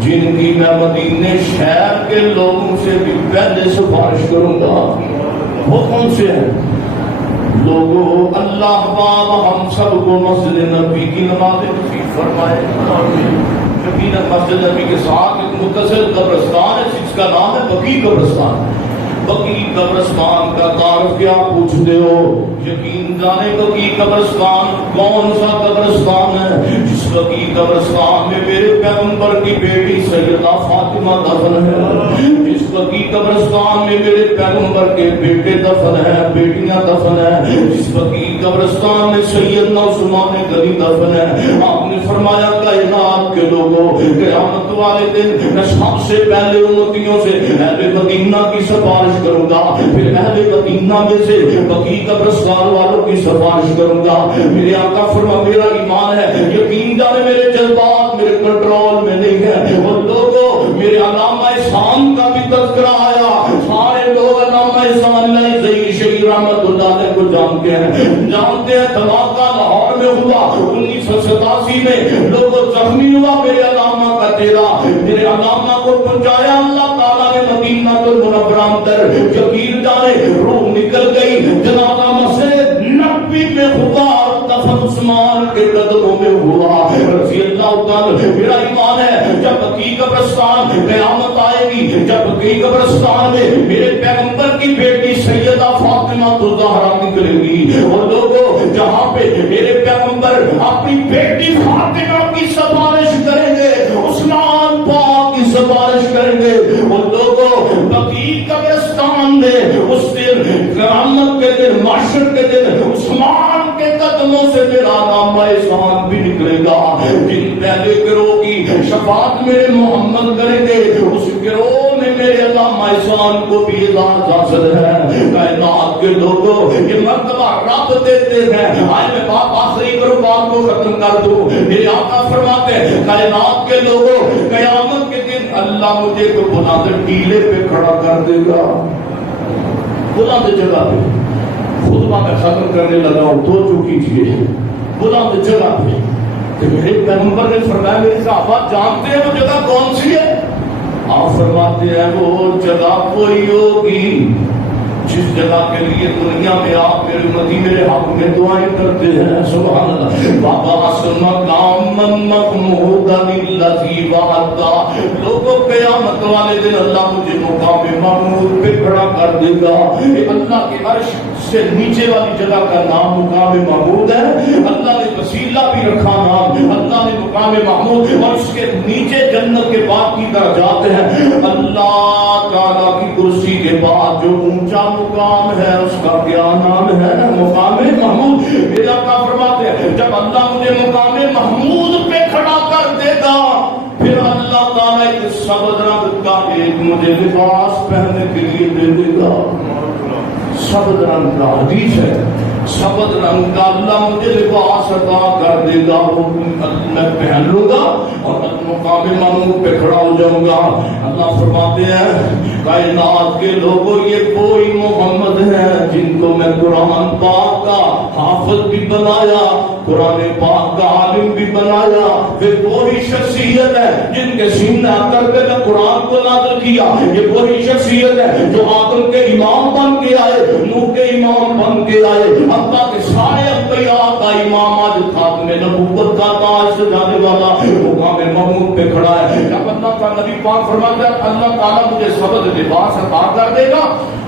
جن کی میں مدینے شہر کے لوگوں سے بھی پہلے سفارش کروں گا۔ وہ کون سے ہیں؟ لوگوں اللہ بابا ہم سب کو مسجد نبی کی نماز نصیب فرمائے۔ یقیناً مسجد نبی کے ساتھ ایک متصل قبرستان ہے جس کا نام ہے بقیع قبرستان۔ بقیع قبرستان کا تعارف کیا پوچھتے ہو؟ یقین جانے بقیع قبرستان کون سا قبرستان ہے؟ جس بقیع قبرستان میں میرے پیغمبر کی بیٹی سیدہ فاطمہ دفن ہے، جس بقیع قبرستان میں میرے پیغمبر کے بیٹے دفن ہیں، بیٹیاں دفن ہیں، جس بقیع قبرستان میں سیدنا عثمان غنی دفن ہے۔ آپ نے فرمایا کائنات کے لوگوں قیامت والے دن میں سب سے پہلے امتیوں سے اہل مدینہ کی سفارش کروں گا، پھر اہل مدینہ میں سے بقیع قبرستان والوں کی سفارش کروں گا۔ میرے آقا فرما میرا ایمان ہے، یقین جانے میرے جذبات میرے کنٹرول میں نہیں ہے۔ اور لوگوں میرے علامہ احسان کا بھی تذکرہ آیا، سارے لوگ علامہ احسان اللہ زئی شہید رحمت اللہ علیہ کو جانتے ہیں دھماکہ لاہور میں ہوا 1987 میں، لوگوں زخمی ہوا میرے علامہ کا چہرہ، میرے علامہ کو پہنچایا اللہ تعالیٰ نے مدینہ المنورہ اندر، یقین جانے روح نکل گئی، جنازہ مسجد نبوی میں ہوا اور دفن عثمان کے قدموں میں ہوا رضی اللہ تعالی. میرا ایمان ہے جب بقیع قبرستان قیامت آئے گی, جب بقیع قبرستان میں میرے پیغمبر کی بیٹی سیدہ فاطمہ الزہرا نکلے گی, اور لوگوں جہاں پہ میرے پیغمبر اپنی بیٹی فاطمہ کی سفارش کریں گے, عثمان پاک کی سفارش کریں گے, اور لوگوں بقیع قبرستان میں اس دن قیامت کے دن محشر کے دن عثمان کے قدموں سے میرا نام احسان بھی نکلے گا. جن پہلے گروہ کی شفاعت میرے محمد کریں گے, اس گروہ میں میرے علامہ احسان کو بھی اعزاز حاصل ہے. کائنات کے لوگوں یہ مرتبہ رب دیتے ہیں. آئے میں بات آخری کروں, بات کو ختم کر دوں. میرے آقا فرماتے ہیں کائنات کے لوگوں قیامت کے دن اللہ مجھے کو بلند ٹیلے پہ کھڑا کر دے گا, بلند جگہ پہ. خطبہ میں ختم کرنے لگا ہوں, توجہ کیجیے. بلند جگہ پہ کہ میرے پیغمبر نے فرمایا میرے صحابہ جانتے ہیں وہ جگہ کون سی ہے؟ آپ فرماتے ہیں وہ جگہ کوئی ہوگی جس جگہ کے لیے دنیا میں آپ میرے مدی میرے حق میں دعائیں کرتے ہیں. سبحان اللہ. بابا مقام محمود الذی وعدہ. لوگوں قیامت والے دن اللہ مجھے مقام محمود پہ کھڑا کر دے گا. اللہ کے عرش سے نیچے والی جگہ کا نام مقام محمود ہے. اللہ نے وسیلہ بھی رکھا نام, اللہ نے مقام محمود, اور اس کے نیچے جنت کے بعد کی درجات ہیں. اللہ تعالیٰ کی کرسی کے بعد جو اونچا مقام ہے اس کا کیا نام ہے؟ مقام محمود. میرا آقا فرماتے ہیں جب اللہ مجھے مقام محمود پہ کھڑا کر دے گا پھر اللہ تعالیٰ ایک سبز رنگ کا ایک مجھے لباس پہننے کے لیے دے دے گا. سبز رنگ کا حدیث ہے, سبز رنگ کا اللہ مجھے لباس عطا کر دے گا, وہ میں پہن لوں گا اور مقام محمود پہ کھڑا ہو جاؤں گا. اللہ فرماتے ہیں کائنات کے لوگوں یہ کوئی محمد ہیں جن کو میں قرآن پاک کا حافظ بھی بنایا, قرآن پاک کا عالم بھی بنایا. یہ وہی شخصیت ہے جن کے سینے اندر پہ میں قرآن کو نازل کیا. یہ وہی شخصیت ہے جو آدم کے امام بن کے آئے, نوح کے امام بن کے آئے, اللہ کے سارے انبیاء کا امام, آج خاتم نبوت کا تاج سجانے والا مقام محمود پہ کھڑا ہے. جب اللہ کا نبی پاک فرماتا ہے اللہ تعالیٰ مجھے سبز لباس عطا کر دے گا,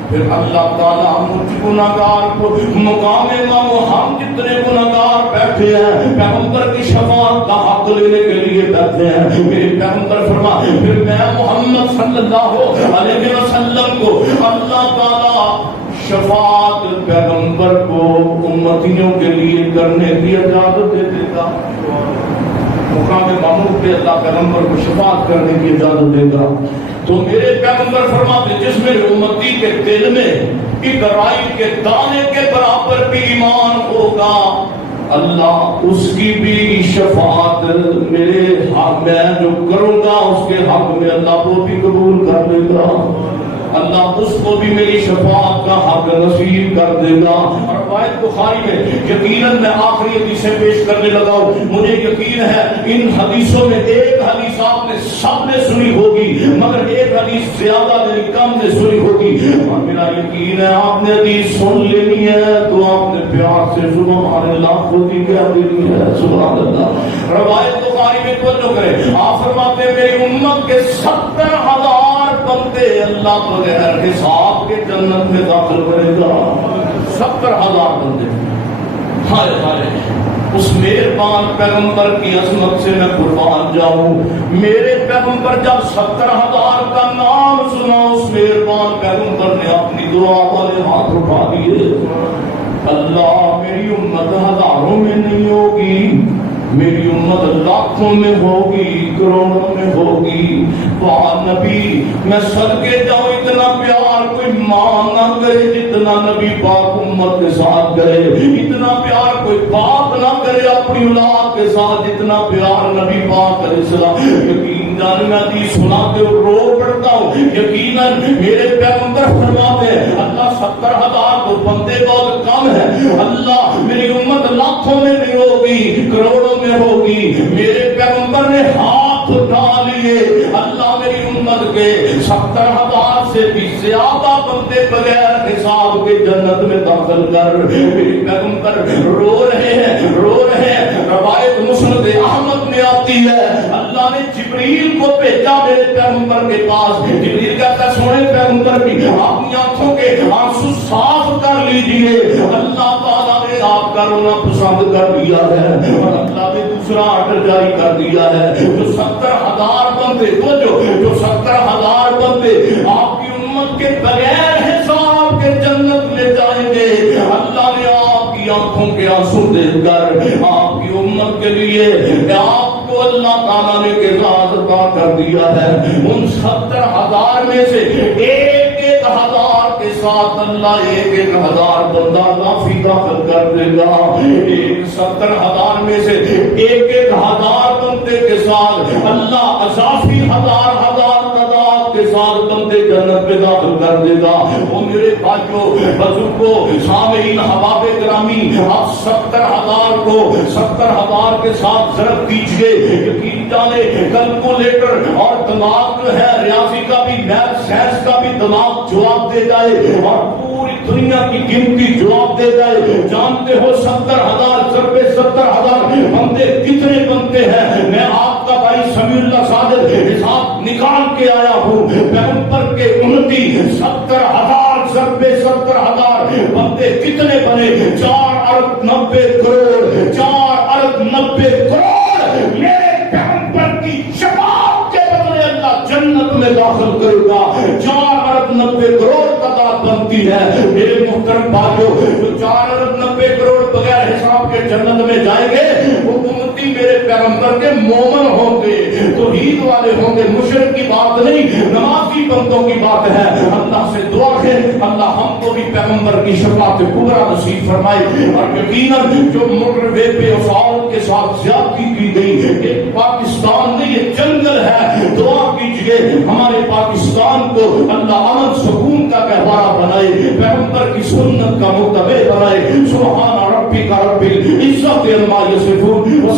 پھر اللہ تعالیٰ مجھ گناہگار کو مقام محمود, ہم جتنے گناہگار بیٹھے ہیں پیغمبر کی شفاعت کا حق لینے کے لیے بیٹھے ہیں. میرے پیغمبر فرما پھر میں محمد صلی اللہ علیہ وسلم کو اللہ تعالیٰ شفاعت پیغمبر کو امتیوں کے لیے کرنے کی اجازت دے دیتا. مقام محمود پہ اللہ پیغمبر کو شفاعت کرنے کی اجازت دے گا. تو میرے پیغمبر فرماتے جس میرے امتی کے دل میں ایک رائی کے دانے کے برابر بھی ایمان ہوگا اللہ اس کی بھی شفاعت میرے حق میں جو کروں گا اس کے حق میں اللہ کو بھی قبول کر لے گا. اللہ اس کو بھی میری شفاعت کا حق نصیب کر دے گا. اور روایت بخاری میں یقیناً میں آخری حدیثیں پیش کرنے لگا ہوں, مجھے یقین ہے ان حدیثوں میں ایک حدیث آپ نے سب نے سنی ہوگی مگر ایک حدیث زیادہ نہیں کم نے سنی ہوگی, اور میرا یقین ہے آپ نے حدیث سن لینی ہے تو آپ نے پیار سے سبحان اللہ خود ہی کہہ دینی ہے. سبحان اللہ. روایت بخاری میں توجہ کریں, آپ فرماتے ہیں میری امت کے 70,000 بندے اللہ بغیر حساب کے جنت میں داخل کرے گا. 70,000 بندے. ہائے ہائے اس مہربان پیغمبر کی عظمت سے میں قربان جاؤں. میرے پیغمبر جب 70,000 کا نام سنا اس مہربان پیغمبر نے اپنی دعا والے ہاتھ اٹھا دیے. اللہ میری امت ہزاروں میں نہیں ہوگی, میری امت لاکھوں میں ہوگی, کروڑوں میں ہوگی. وہاں نبی میں صدقے جاؤں اتنا پیار کوئی ماں نہ کرے جتنا نبی پاک امت کے ساتھ کرے, اتنا پیار کوئی باپ نہ کرے اپنی اولاد کے ساتھ جتنا پیار نبی پاک علیہ السلام. یقین جان میں حدیث سناتے ہو رو پڑتا ہوں. یقیناً میرے پیغمبر فرماتے ہیں اللہ 70,000 کو بندے بہت کم ہے, اللہ میری امت لاکھوں میں نہیں ہوگی, کروڑوں میں ہوگی. میرے پیغمبر نے ہاتھ اٹھا لیے, اللہ میری امت کے 70,000 سے بھی زیادہ بندے بغیر حساب کے جنت میں داخل کر. میرے پیغمبر رو رہے ہیں پیغمبر کے پاس، جبریل کہتا ہے سونے پیغمبر کی اپنی آنکھوں کے آنسو صاف کر لیجئے، اللہ تعالیٰ نے آپ کا رونا پسند کر دیا ہے، اور اللہ نے دوسرا آرڈر جاری کر دیا ہے، جو 70,000 بندے جو 70,000 بندے آپ کی امت کے بغیر حساب کے جنت میں جائیں گے، اللہ نے آپ کی آنکھوں کے آنسو دیکھ کر آپ کی امت کے لیے آپ کو اللہ تعالیٰ نے اعزاز عطا کر دیا ہے۔ ان 70,000 میں سے ایک ہزار کے ساتھ اللہ 1,000 بندہ کافی داخل کر دے گا۔ 70,000 میں سے 1,000 بندے کے ساتھ اللہ اضافی ہزار تعداد کے ساتھ بندے جنت میں داخل کر دے گا۔ وہ میرے بھائیوں، بزرگوں، سامعین، احباب گرامی، آپ 70,000 کو 70,000 کے ساتھ ضرب کیجئے، یقین جانے کیلکولیٹر اور دماغ جو ہے ریاضی کا بھی، میتھ سائنس کا بھی دماغ جواب دے جائے اور پوری دنیا کی گنتی جواب دے جائے۔ جانتے ہو 70,000 ضرب 70,000 بندے کتنے بنتے ہیں؟ میں آپ کا بھائی سمیع اللہ صادق حساب نکال کے آیا ہوں۔ پیغمبر کے امتی 70,000 ضرب 70,000 بندے کتنے بنے؟ 4 ارب 90 کروڑ، 4 ارب 90 کروڑ میرے پیغمبر کی شفاعت کے بدلے اللہ جنت میں داخل کرے گا۔ 4 ارب 90 کروڑ تعداد بنتی ہے۔ میرے محترم بھائیوں، جو 4 ارب 90 کروڑ بغیر حساب کے جنت میں جائیں گے، وہ امتی میرے پیغمبر کے مومن ہوں گے، توحید والے ہوں گے۔ مشرک کی بات نہیں، نمازی بندوں کی بات ہے۔ اللہ سے دعا ہے اللہ ہم کو بھی پیغمبر کی شفاعت کبریٰ نصیب فرمائے۔ اور یقیناً جو موٹر وے پہ عورت کے ساتھ زیادتی کی گئی، ایک پاکستان میں یہ جنگل ہے، دعا کیجئے ہمارے پاکستان کو اللہ امن سکون کا گہوارہ بنائے، پیغمبر کی سنت کا متبع بنائے۔ سبحان ربک رب العزت عما یصفون۔